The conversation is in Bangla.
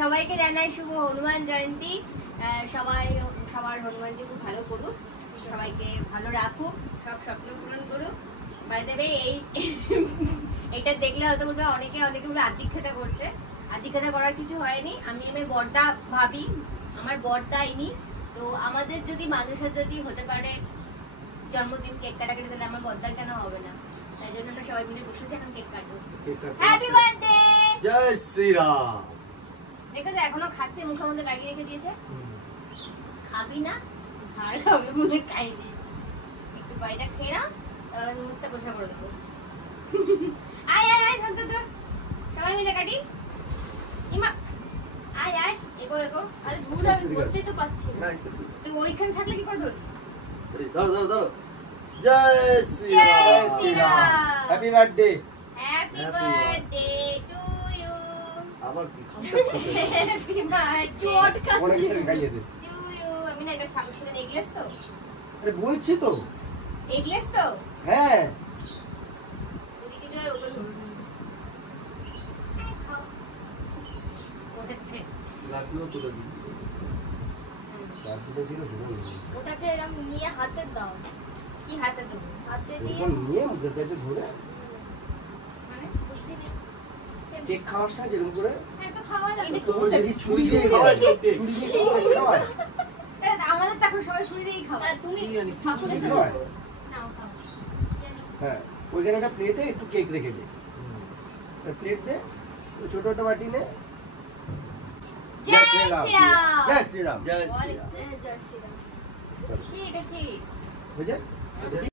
সবাইকে জানাই শুভ হনুমান জয়ন্তী। সবাই সবার হনুমানজি খুব ভালো করুক, সবাইকে ভালো রাখুক, সব স্বপ্ন পূরণ করুক। বাই দ্য ওয়ে এইটা দেখলে হয়তো বলবে অনেকে বলবে আদিক্ষেতা করছে। আদিক্ষেতা করার কিছু হয়নি। আমি বড়দা ভাবি, আমার বড়দা ইনি। তো আমাদের যদি মানুষের যদি হতে পারে জন্মদিন কেক কাটাকাটি, তাহলে আমার বড়দার কেন হবে না? তাই জন্য আমরা সবাই মিলে বসেছি, এখন কেক কাটবো। হ্যাপি বার্থডে, জয় শ্রীরাম। দেখো যে এখনো খাচ্ছে, মুখের মধ্যে লাগিয়ে রেখে দিয়েছে। খাবি না, ভালো হবে বলে খাইয়ে দিয়েছি। একটু বাড়িটা খেয়ে নাও, তাহলে মুখটা বসে করে দেবো। আয় আয় আয়, ধর ধর, সবাই মিলে কাটি। ইমা আয় আয়, এগো এগো। আরে ধুর, আমি ধরতেই তো পাচ্ছি না। তুই ওইখানে থাকলে কি করে ধরবি? ধরো ধরো ধরো। জয় Shri Ram. Happy birthday. Happy birthday to you. আবার কি খাচ্ছ? Happy birthday. চট খাচ্ছি। অনেকটা খাইয়ে দে। To you. আমি না এটা সামনে থেকে এগলেস তো। আরে বলছি তো। এগলেস তো? হ্যাঁ। ওদিকে জয় ওকে ধরুন। খাও। ওঠেছে। লাড্ডুও তুলে দিই। লাড্ডুটা ছিল শুরু। ওটাকে এরকম নিয়ে হাতে দাও। কি হাতে দেবো? হাতে দিয়ে নিয়ে মুখের কাছে ধরে মানে বুঝতে দিই। কেক খাওয়ার সময় যেরকম করে হ্যাঁ, তো খাওয়া যাবে। তো যদি ছুরি দিয়ে খাওয়া যায়, ছুরি দিয়ে খাওয়ায়। আমাদের তো এখন সবাই ছুরি দিয়েই খাওয়া। তুমি ঠাকুরের সাথে খাওয়ায়? নাও খাও। হ্যাঁ, ওইখানে একটা প্লেটে একটু কেক রেখে দে। প্লেট দে, ছোট একটা বাটি নে। জয় শ্রীরাম। জয় শ্রীরাম। জয় জয় শ্রীরাম। কি এটা কি? বুঝে